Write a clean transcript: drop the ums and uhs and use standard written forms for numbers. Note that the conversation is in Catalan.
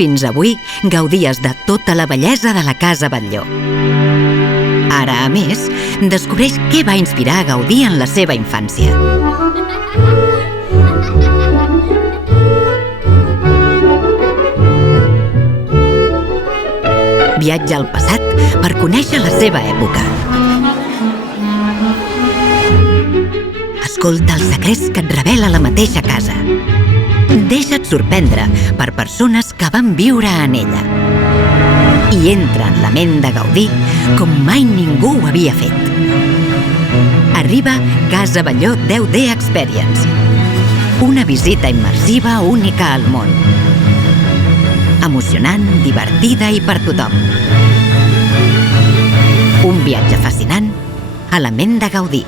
Fins avui gaudies de tota la bellesa de la Casa Batlló. Ara, a més, descobreix què va inspirar a Gaudí en la seva infància. Viatja al passat per conèixer la seva època. Escolta els secrets que et revela la mateixa casa. Deixa't sorprendre per persones que van viure en ella. I entra en la ment de Gaudí com mai ningú ho havia fet. Arriba Casa Batlló 10D Experience. Una visita immersiva única al món. Emocionant, divertida i per tothom. Un viatge fascinant a la ment de Gaudí.